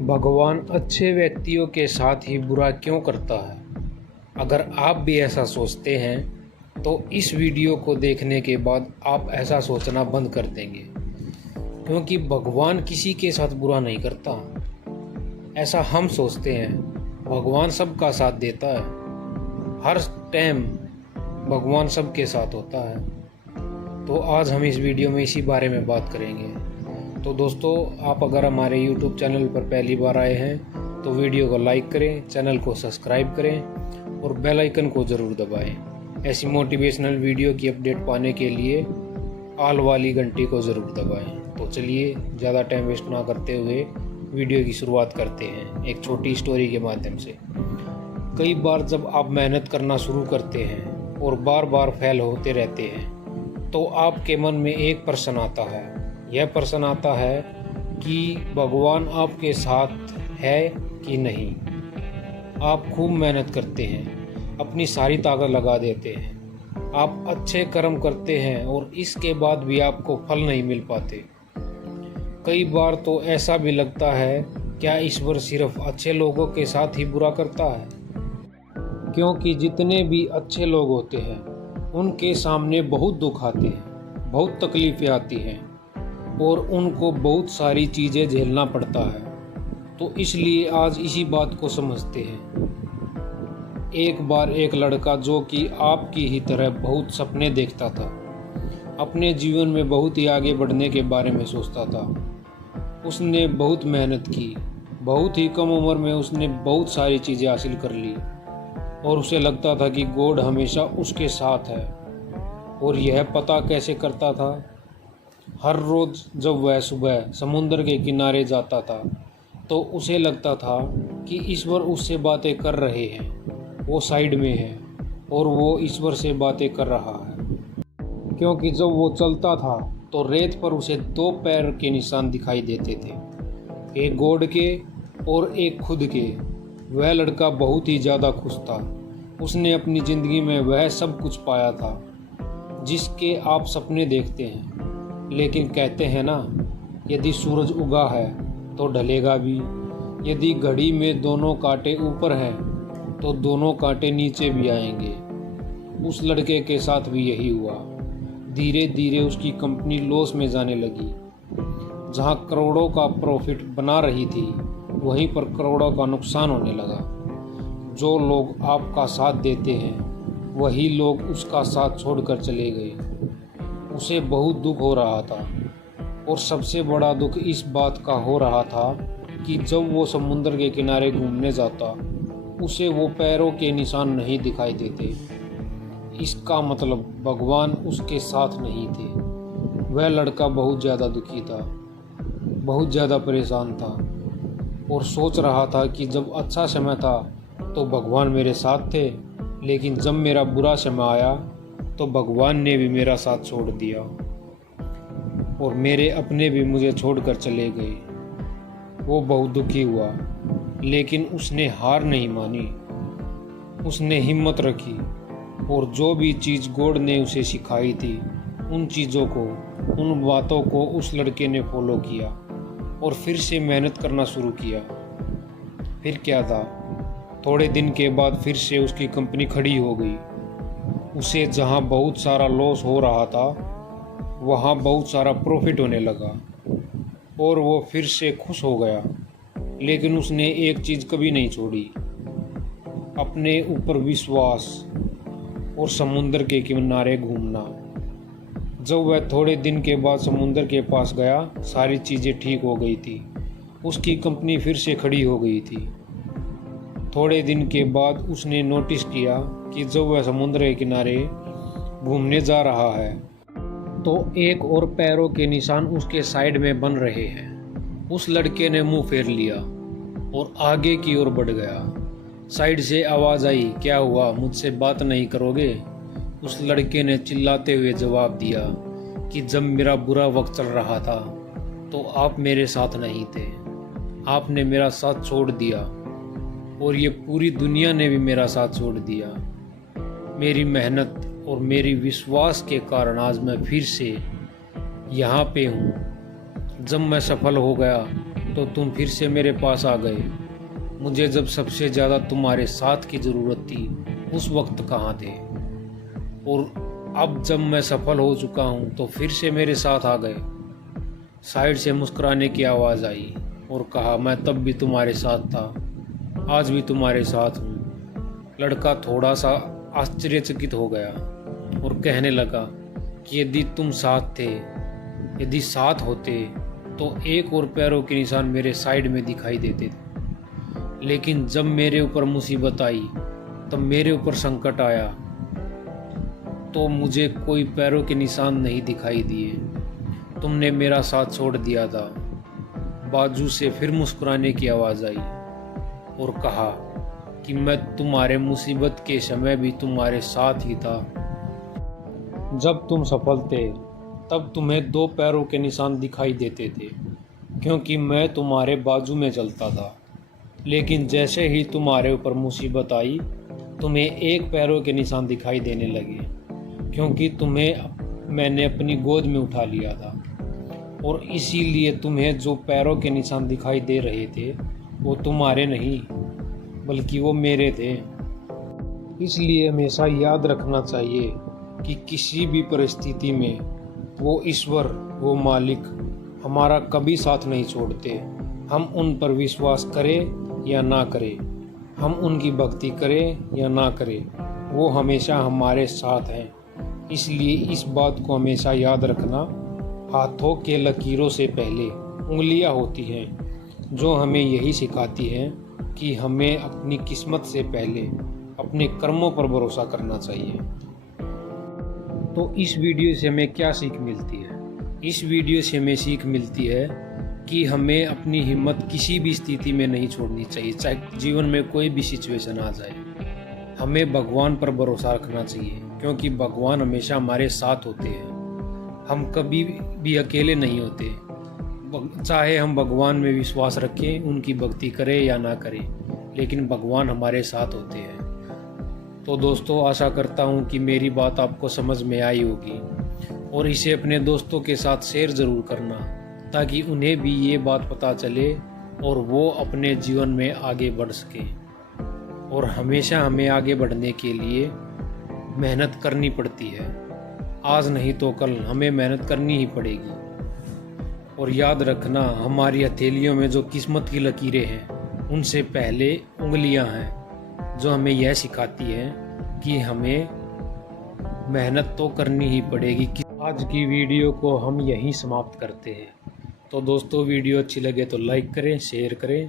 भगवान अच्छे व्यक्तियों के साथ ही बुरा क्यों करता है? अगर आप भी ऐसा सोचते हैं तो इस वीडियो को देखने के बाद आप ऐसा सोचना बंद कर देंगे, क्योंकि भगवान किसी के साथ बुरा नहीं करता। ऐसा हम सोचते हैं। भगवान सबका साथ देता है। हर टाइम भगवान सबके साथ होता है। तो आज हम इस वीडियो में इसी बारे में बात करेंगे। तो दोस्तों, आप अगर हमारे YouTube चैनल पर पहली बार आए हैं तो वीडियो को लाइक करें, चैनल को सब्सक्राइब करें और बेल आइकन को ज़रूर दबाएं। ऐसी मोटिवेशनल वीडियो की अपडेट पाने के लिए आल वाली घंटी को ज़रूर दबाएं। तो चलिए, ज़्यादा टाइम वेस्ट ना करते हुए वीडियो की शुरुआत करते हैं एक छोटी स्टोरी के माध्यम से। कई बार जब आप मेहनत करना शुरू करते हैं और बार बार फेल होते रहते हैं तो आपके मन में एक प्रश्न आता है। यह प्रश्न आता है कि भगवान आपके साथ है कि नहीं। आप खूब मेहनत करते हैं, अपनी सारी ताकत लगा देते हैं, आप अच्छे कर्म करते हैं और इसके बाद भी आपको फल नहीं मिल पाते। कई बार तो ऐसा भी लगता है, क्या ईश्वर सिर्फ अच्छे लोगों के साथ ही बुरा करता है? क्योंकि जितने भी अच्छे लोग होते हैं उनके सामने बहुत दुख आते हैं, बहुत तकलीफ़ें आती हैं और उनको बहुत सारी चीज़ें झेलना पड़ता है। तो इसलिए आज इसी बात को समझते हैं। एक बार एक लड़का जो कि आपकी ही तरह बहुत सपने देखता था, अपने जीवन में बहुत ही आगे बढ़ने के बारे में सोचता था। उसने बहुत मेहनत की, बहुत ही कम उम्र में उसने बहुत सारी चीज़ें हासिल कर ली और उसे लगता था कि गॉड हमेशा उसके साथ है। और यह पता कैसे करता था? हर रोज़ जब वह सुबह समुद्र के किनारे जाता था तो उसे लगता था कि ईश्वर उससे बातें कर रहे हैं, वो साइड में है और वो ईश्वर से बातें कर रहा है। क्योंकि जब वो चलता था तो रेत पर उसे दो पैर के निशान दिखाई देते थे, एक गॉड के और एक खुद के। वह लड़का बहुत ही ज़्यादा खुश था। उसने अपनी ज़िंदगी में वह सब कुछ पाया था जिसके आप सपने देखते हैं। लेकिन कहते हैं ना, यदि सूरज उगा है तो ढलेगा भी। यदि घड़ी में दोनों कांटे ऊपर हैं तो दोनों कांटे नीचे भी आएंगे। उस लड़के के साथ भी यही हुआ। धीरे धीरे उसकी कंपनी लॉस में जाने लगी। जहां करोड़ों का प्रॉफिट बना रही थी, वहीं पर करोड़ों का नुकसान होने लगा। जो लोग आपका साथ देते हैं वही लोग उसका साथ छोड़कर चले गए। उसे बहुत दुख हो रहा था और सबसे बड़ा दुख इस बात का हो रहा था कि जब वो समुद्र के किनारे घूमने जाता उसे वो पैरों के निशान नहीं दिखाई देते। इसका मतलब भगवान उसके साथ नहीं थे। वह लड़का बहुत ज़्यादा दुखी था, बहुत ज़्यादा परेशान था और सोच रहा था कि जब अच्छा समय था तो भगवान मेरे साथ थे, लेकिन जब मेरा बुरा समय आया तो भगवान ने भी मेरा साथ छोड़ दिया और मेरे अपने भी मुझे छोड़कर चले गए। वो बहुत दुखी हुआ, लेकिन उसने हार नहीं मानी। उसने हिम्मत रखी और जो भी चीज़ गॉड ने उसे सिखाई थी, उन चीज़ों को, उन बातों को उस लड़के ने फॉलो किया और फिर से मेहनत करना शुरू किया। फिर क्या था, थोड़े दिन के बाद फिर से उसकी कंपनी खड़ी हो गई। उसे जहाँ बहुत सारा लॉस हो रहा था वहाँ बहुत सारा प्रॉफिट होने लगा और वो फिर से खुश हो गया। लेकिन उसने एक चीज़ कभी नहीं छोड़ी, अपने ऊपर विश्वास और समुद्र के किनारे घूमना। जब वह थोड़े दिन के बाद समुद्र के पास गया, सारी चीज़ें ठीक हो गई थी। उसकी कंपनी फिर से खड़ी हो गई थी। थोड़े दिन के बाद उसने नोटिस किया कि जब वह समुद्र के किनारे घूमने जा रहा है तो एक और पैरों के निशान उसके साइड में बन रहे हैं। उस लड़के ने मुंह फेर लिया और आगे की ओर बढ़ गया। साइड से आवाज़ आई, क्या हुआ, मुझसे बात नहीं करोगे? उस लड़के ने चिल्लाते हुए जवाब दिया कि जब मेरा बुरा वक्त चल रहा था तो आप मेरे साथ नहीं थे। आपने मेरा साथ छोड़ दिया और ये पूरी दुनिया ने भी मेरा साथ छोड़ दिया। मेरी मेहनत और मेरी विश्वास के कारण आज मैं फिर से यहाँ पे हूँ। जब मैं सफल हो गया तो तुम फिर से मेरे पास आ गए। मुझे जब सबसे ज़्यादा तुम्हारे साथ की ज़रूरत थी उस वक्त कहाँ थे? और अब जब मैं सफल हो चुका हूँ तो फिर से मेरे साथ आ गए। साइड से मुस्कुराने की आवाज़ आई और कहा, मैं तब भी तुम्हारे साथ था, आज भी तुम्हारे साथ हूँ। लड़का थोड़ा सा आश्चर्यचकित हो गया और कहने लगा कि यदि तुम साथ थे, यदि साथ होते तो एक और पैरों के निशान मेरे साइड में दिखाई देते थे, लेकिन जब मेरे ऊपर मुसीबत आई, तब मेरे ऊपर संकट आया तो मुझे कोई पैरों के निशान नहीं दिखाई दिए। तुमने मेरा साथ छोड़ दिया था। बाजू से फिर मुस्कुराने की आवाज़ आई और कहा कि मैं तुम्हारे मुसीबत के समय भी तुम्हारे साथ ही था। जब तुम सफल थे तब तुम्हें 2 पैरों के निशान दिखाई देते थे, क्योंकि मैं तुम्हारे बाजू में चलता था। लेकिन जैसे ही तुम्हारे ऊपर मुसीबत आई, तुम्हें 1 पैरों के निशान दिखाई देने लगे, क्योंकि तुम्हें मैंने अपनी गोद में उठा लिया था। और इसीलिए तुम्हें जो पैरों के निशान दिखाई दे रहे थे वो तुम्हारे नहीं, बल्कि वो मेरे थे। इसलिए हमेशा याद रखना चाहिए कि किसी भी परिस्थिति में वो ईश्वर, वो मालिक हमारा कभी साथ नहीं छोड़ते। हम उन पर विश्वास करें या ना करें, हम उनकी भक्ति करें या ना करें, वो हमेशा हमारे साथ हैं। इसलिए इस बात को हमेशा याद रखना, हाथों के लकीरों से पहले उंगलियां होती हैं, जो हमें यही सिखाती हैं कि हमें अपनी किस्मत से पहले अपने कर्मों पर भरोसा करना चाहिए। तो इस वीडियो से हमें क्या सीख मिलती है? इस वीडियो से हमें सीख मिलती है कि हमें अपनी हिम्मत किसी भी स्थिति में नहीं छोड़नी चाहिए, चाहे जीवन में कोई भी सिचुएशन आ जाए। हमें भगवान पर भरोसा रखना चाहिए, क्योंकि भगवान हमेशा हमारे साथ होते हैं। हम कभी भी अकेले नहीं होते। चाहे हम भगवान में विश्वास रखें, उनकी भक्ति करें या ना करें, लेकिन भगवान हमारे साथ होते हैं। तो दोस्तों, आशा करता हूँ कि मेरी बात आपको समझ में आई होगी और इसे अपने दोस्तों के साथ शेयर ज़रूर करना, ताकि उन्हें भी ये बात पता चले और वो अपने जीवन में आगे बढ़ सकें। और हमेशा हमें आगे बढ़ने के लिए मेहनत करनी पड़ती है। आज नहीं तो कल हमें मेहनत करनी ही पड़ेगी। और याद रखना, हमारी हथेलियों में जो किस्मत की लकीरें हैं, उनसे पहले उंगलियां हैं, जो हमें यह सिखाती हैं कि हमें मेहनत तो करनी ही पड़ेगी। आज की वीडियो को हम यहीं समाप्त करते हैं। तो दोस्तों, वीडियो अच्छी लगे तो लाइक करें, शेयर करें।